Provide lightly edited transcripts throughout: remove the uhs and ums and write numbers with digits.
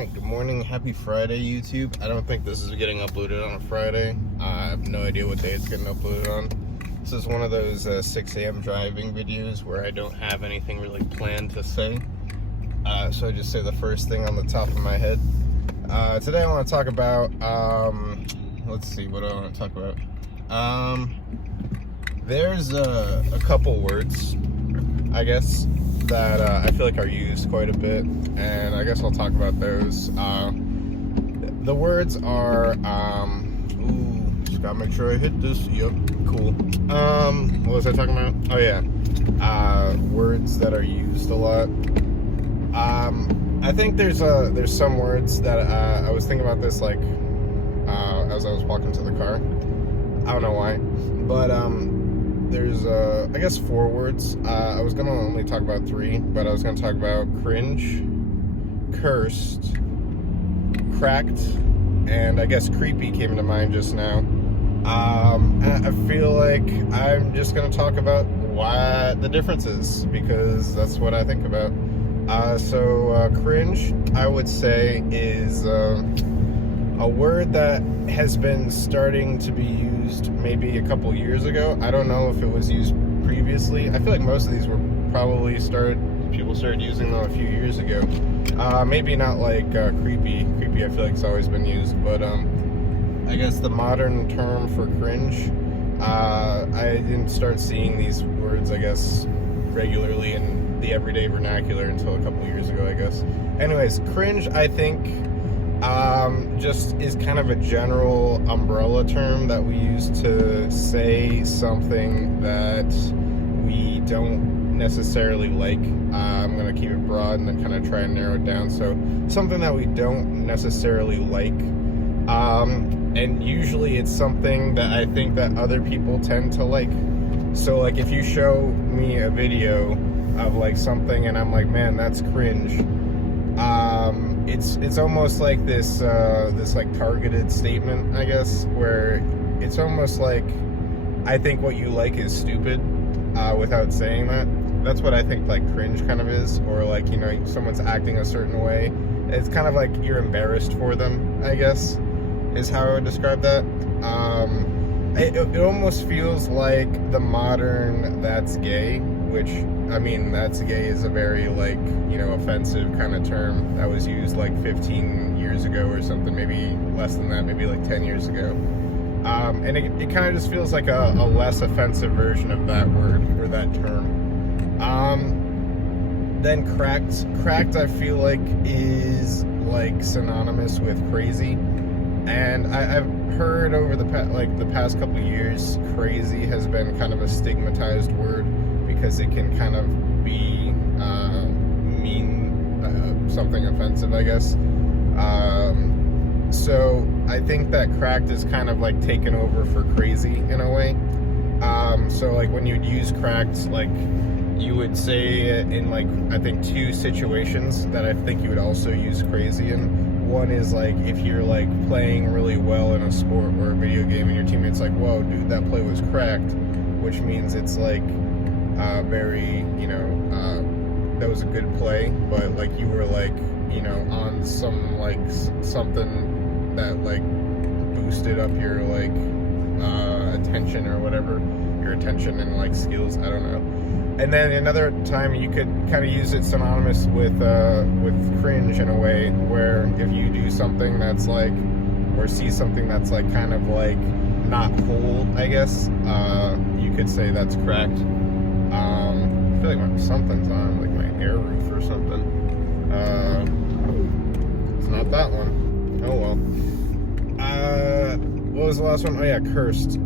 Alright, good morning. Happy Friday, YouTube. I don't think this is getting uploaded on a Friday. I have no idea what day it's getting uploaded on. This is one of those 6 a.m. driving videos where I don't have anything really planned to say. So I just say the first thing on the top of my head. Today I want to talk about, let's see, what do I want to talk about? There's a couple words, I guess, that I feel like are used quite a bit, and I guess I'll talk about those. The words are, just gotta make sure I hit this. Yep, cool. What was I talking about? Oh yeah, words that are used a lot. I think there's some words that I was thinking about this, like, as I was walking to the car. I don't know why, but there's I guess 4 words. I was gonna only talk about 3, but I was gonna talk about cringe, cursed, cracked, and I guess creepy came to mind just now. And I feel like I'm just gonna talk about what the difference is, because that's what I think about. So cringe, I would say, is a word that has been starting to be used maybe a couple years ago. I don't know if it was used previously. I feel like most of these were probably people started using them a few years ago. Maybe not like creepy. Creepy, I feel like it's always been used, but I guess the modern term for cringe, I didn't start seeing these words, I guess, regularly in the everyday vernacular until a couple years ago, I guess. Anyways, cringe, I think, just is kind of a general umbrella term that we use to say something that we don't necessarily like. I'm going to keep it broad and then kind of try and narrow it down. So something that we don't necessarily like, and usually it's something that I think that other people tend to like. So like if you show me a video of like something and I'm like, man, that's cringe, it's almost like this like targeted statement, I guess, where it's almost like I think what you like is stupid, without saying that. That's what I think like cringe kind of is, or like, you know, someone's acting a certain way. It's kind of like you're embarrassed for them, I guess, is how I would describe that. It almost feels like the modern "that's gay," which, I mean, "that's gay" is a very, like, you know, offensive kind of term that was used like 15 years ago or something, maybe less than that, maybe like 10 years ago. And it kind of just feels like a less offensive version of that word or that term. Then cracked I feel like is like synonymous with crazy. And I've heard over the past couple of years, crazy has been kind of a stigmatized word because it can kind of be mean something offensive, I guess. So I think that cracked is kind of like taken over for crazy in a way. So like when you'd use cracked, like you would say it in like, I think 2 situations that I think you would also use crazy in. One is like if you're like playing really well in a sport or a video game and your teammate's like, whoa, dude, that play was cracked, which means it's like very, you know, that was a good play, but like you were like, you know, on some like something that like boosted up your like attention or whatever, your attention and like skills, I don't know. And then another time you could kind of use it synonymous with cringe in a way, where if you do something that's like, or see something that's like kind of like not cool, I guess, you could say that's cracked. I feel like something's on, like my air roof or something. It's not that one. Oh well. What was the last one? Oh yeah, cursed.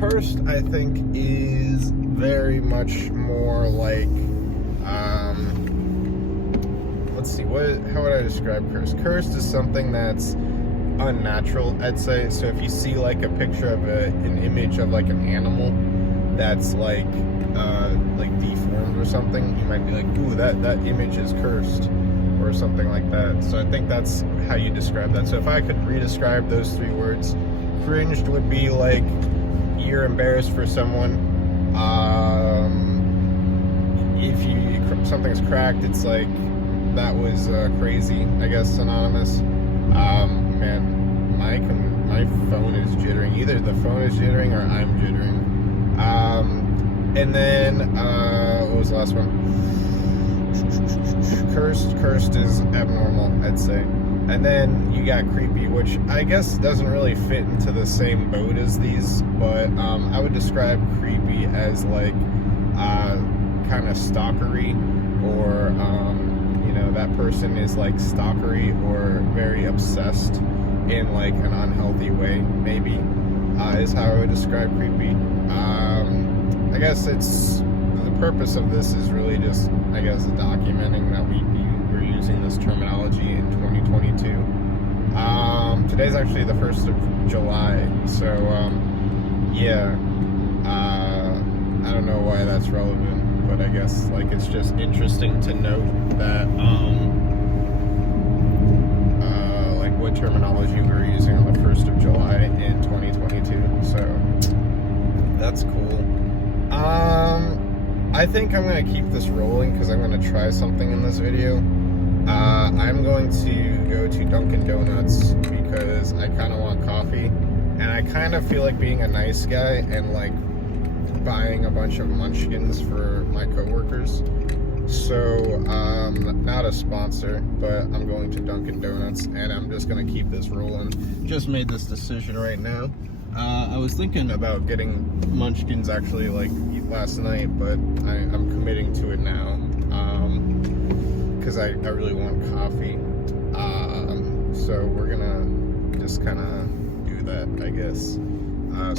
Cursed, I think, is very much more like, let's see, how would I describe cursed? Cursed is something that's unnatural, I'd say. So if you see like a picture of an image of like an animal that's like deformed or something, you might be like, ooh, that image is cursed, or something like that. So I think that's how you describe that. So if I could re-describe those 3 words, cringed would be like you're embarrassed for someone. If something's cracked, it's like that was crazy, I guess, anonymous. Man, my phone is jittering. Either the phone is jittering or I'm jittering. And then, what was the last one? Cursed is abnormal, I'd say. And then you got creepy, which I guess doesn't really fit into the same boat as these, but I would describe creepy as like kind of stalkery, or you know, that person is like stalkery or very obsessed in like an unhealthy way, maybe, is how I would describe creepy. I guess it's the purpose of this is really just, I guess, documenting that we're using this terminology in 2022. Today's actually the 1st of July, so yeah, I don't know why that's relevant, but I guess like it's just interesting to note that like what terminology we were using on the 1st of July in 2022. So that's cool. I think I'm going to keep this rolling because I'm going to try something in this video. I'm going to go to Dunkin Donuts because I kind of want coffee, and I kind of feel like being a nice guy and like buying a bunch of munchkins for my coworkers. So, not a sponsor, but I'm going to Dunkin Donuts and I'm just going to keep this rolling. Just made this decision right now. I was thinking about getting munchkins actually like last night, but I'm committing to it now because I really want coffee. So we're gonna just kind of do that, I guess.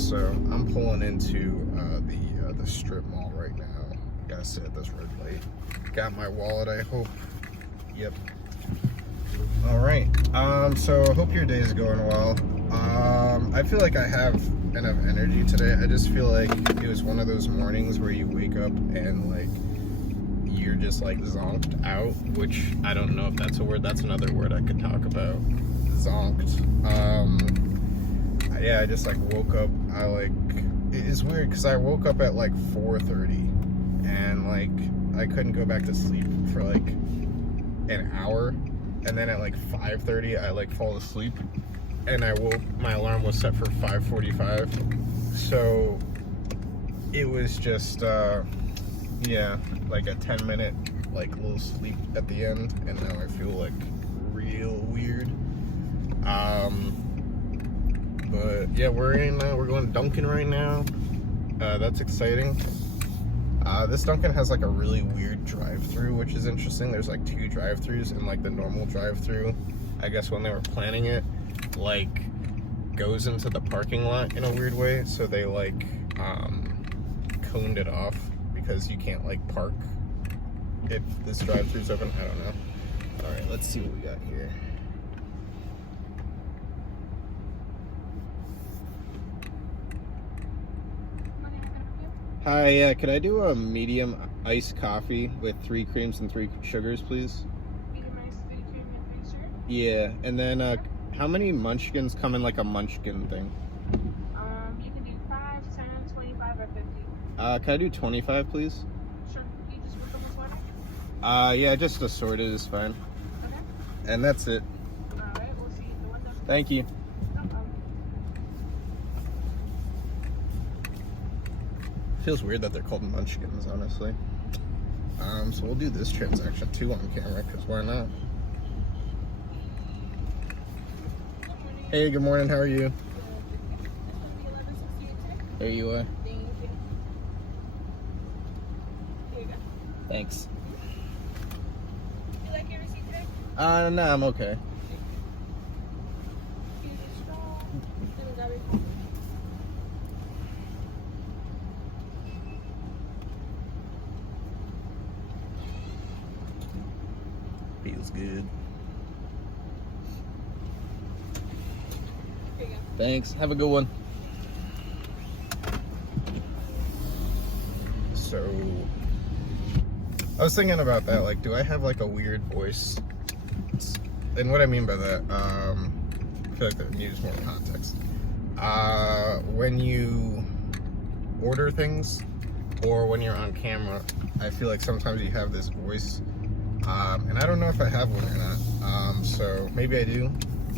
So I'm pulling into the strip mall right now. Gotta sit at this red light. Got my wallet, I hope. Yep. All right. So I hope your day is going well. I feel like I have enough energy today. I just feel like it was one of those mornings where you wake up and like you're just like zonked out, which I don't know if that's a word. That's another word I could talk about. Zonked. Yeah, I just like woke up. It's weird because I woke up at like 4:30 and like I couldn't go back to sleep for like an hour, and then at like 5:30 I like fall asleep. And my alarm was set for 5:45, so it was just, yeah, like a 10-minute, like, little sleep at the end, and now I feel, like, real weird. But, yeah, we're going to Dunkin' right now. That's exciting. This Dunkin' has, like, a really weird drive-thru, which is interesting. There's, like, 2 drive-thrus, and, like, the normal drive-thru, I guess when they were planning it, like goes into the parking lot in a weird way, so they like coned it off because you can't like park if this drive-thru's open. I don't know. All right, let's see what we got here. Hi, yeah, could I do a medium iced coffee with 3 creams and 3 sugars, please? Medium iced, 3 cream and 3 sugar? Yeah, and then how many munchkins come in like a munchkin thing? You can do 5, 10, 25, or 50. Can I do 25, please? Sure. You just want them assorted? Yeah, just assorted is fine. Okay. And that's it. Alright, we'll see you at the window. Thank you. No problem. Feels weird that they're called munchkins, honestly. So we'll do this transaction too on camera, because why not? Hey, good morning, how are you? There you are. Thank you. Here you go. Thanks. You like your receipt today? No, I'm okay. Here's your straw. And grab your coffee. Feels good. Here you go. Thanks, have a good one. So, I was thinking about that, like, do I have like a weird voice? And what I mean by that, I feel like that needs more context. When you order things or when you're on camera, I feel like sometimes you have this voice And I don't know if I have one or not. So maybe I do,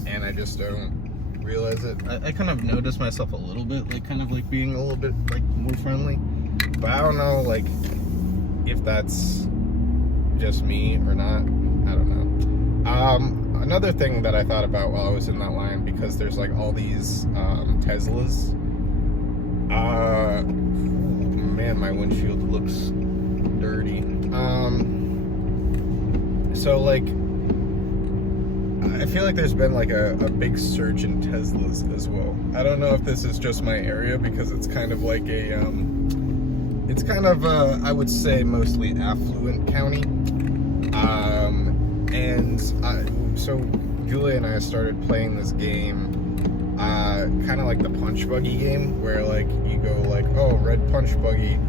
and I just don't realize it. I kind of notice myself a little bit, like kind of like being a little bit like more friendly, but I don't know like if that's just me or not. I don't know. Another thing that I thought about while I was in that line, because there's like all these Teslas. Man, my windshield looks dirty. So like, I feel like there's been like a big surge in Teslas as well. I don't know if this is just my area, because it's kind of like a, it's kind of I would say mostly affluent county. So Julia and I started playing this game, kind of like the punch buggy game, where like you go like, oh, red punch buggy,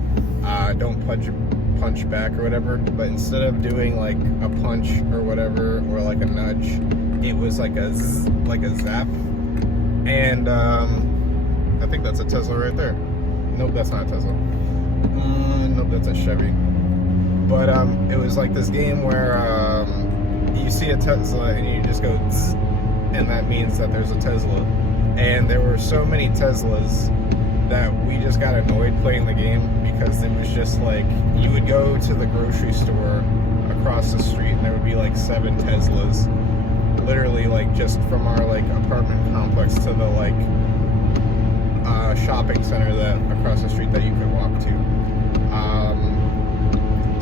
don't punch back or whatever, but instead of doing like a punch or whatever, or like a nudge, it was like a zap. And I think that's a Tesla right there. Nope, that's not a Tesla. Nope, that's a Chevy. But it was like this game where you see a Tesla and you just go zzz, and that means that there's a Tesla. And there were so many Teslas that we just got annoyed playing the game, because it was just like, you would go to the grocery store across the street and there would be like 7 Teslas, literally like just from our like apartment complex to the like shopping center that across the street that you could walk to.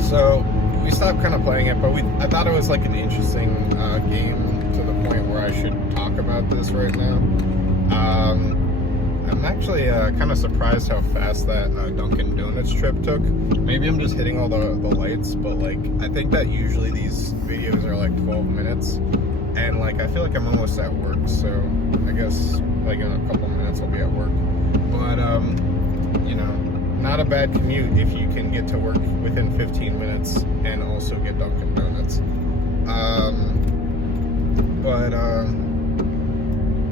So we stopped kind of playing it, but I thought it was like an interesting game, to the point where I should talk about this right now. I'm actually kind of surprised how fast that Dunkin Donuts trip took. Maybe I'm just hitting all the lights, but like, I think that usually these videos are like 12 minutes, and like I feel like I'm almost at work, so I guess like in a couple minutes I'll be at work. But you know, not a bad commute if you can get to work within 15 minutes and also get Dunkin Donuts.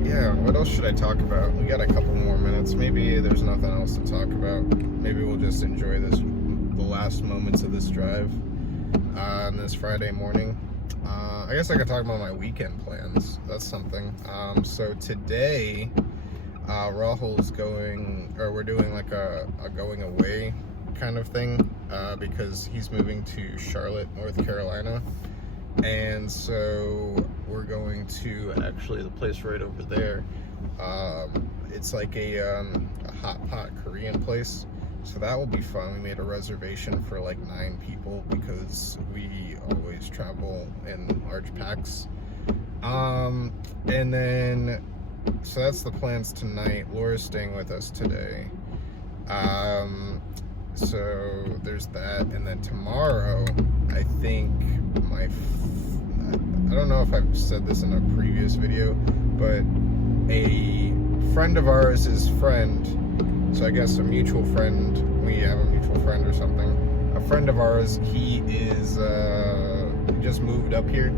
Yeah, what else should I talk about? We got a couple more minutes. Maybe there's nothing else to talk about. Maybe we'll just enjoy the last moments of this drive on this Friday morning. I guess I could talk about my weekend plans. That's something. So today, Rahul's we're doing like a going away kind of thing, because he's moving to Charlotte, North Carolina. And so we're going to actually the place right over there. It's like a hot pot Korean place, so that will be fun. We made a reservation for like 9 people, because we always travel in large packs. And then, so that's the plans tonight. Laura's staying with us today. So there's that, and then tomorrow, I think I don't know if I've said this in a previous video, but a friend of ours' friend, so I guess a mutual friend, we have a mutual friend or something, a friend of ours, he is, just moved up here,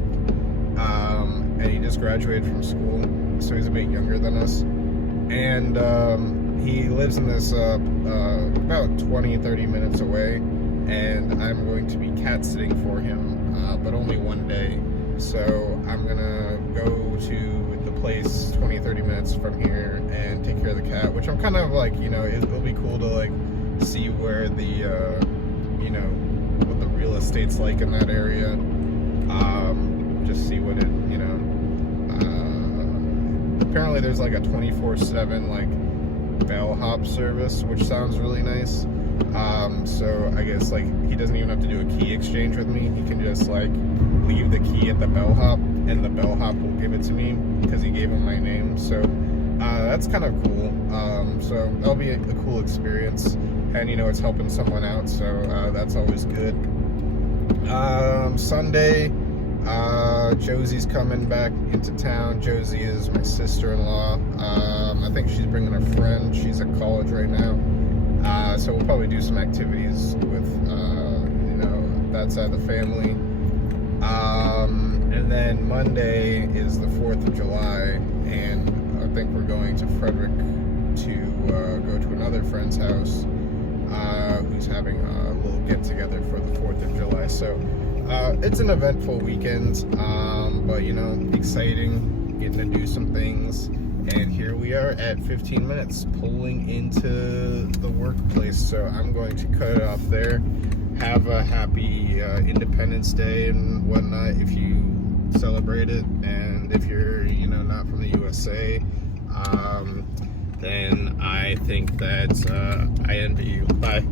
and he just graduated from school, so he's a bit younger than us, and he lives in this, about 20-30 minutes away, and I'm going to be cat sitting for him, but only one day. So I'm gonna go to the place 20-30 minutes from here and take care of the cat, which I'm kind of like, you know, it'll be cool to like see where the you know, what the real estate's like in that area, just see what it, you know, apparently there's like a 24/7 like bellhop service, which sounds really nice. So I guess like he doesn't even have to do a key exchange with me. He can just like leave the key at the bellhop, and the bellhop will give it to me because he gave him my name. So that's kind of cool. So that'll be a cool experience, and you know, it's helping someone out, so that's always good. Sunday, Josie's coming back into town. Josie is my sister-in-law. I think she's bringing a friend. She's at college right now. So we'll probably do some activities with, you know, that side of the family. And then Monday is the 4th of July, and I think we're going to Frederick to go to another friend's house who's having a little get-together for the 4th of July. So it's an eventful weekend, but you know, exciting, getting to do some things. And here we are at 15 minutes pulling into the workplace. So I'm going to cut it off there. Have a happy Independence Day and whatnot if you celebrate it. And if you're, you know, not from the USA, then I think that I envy you. Bye.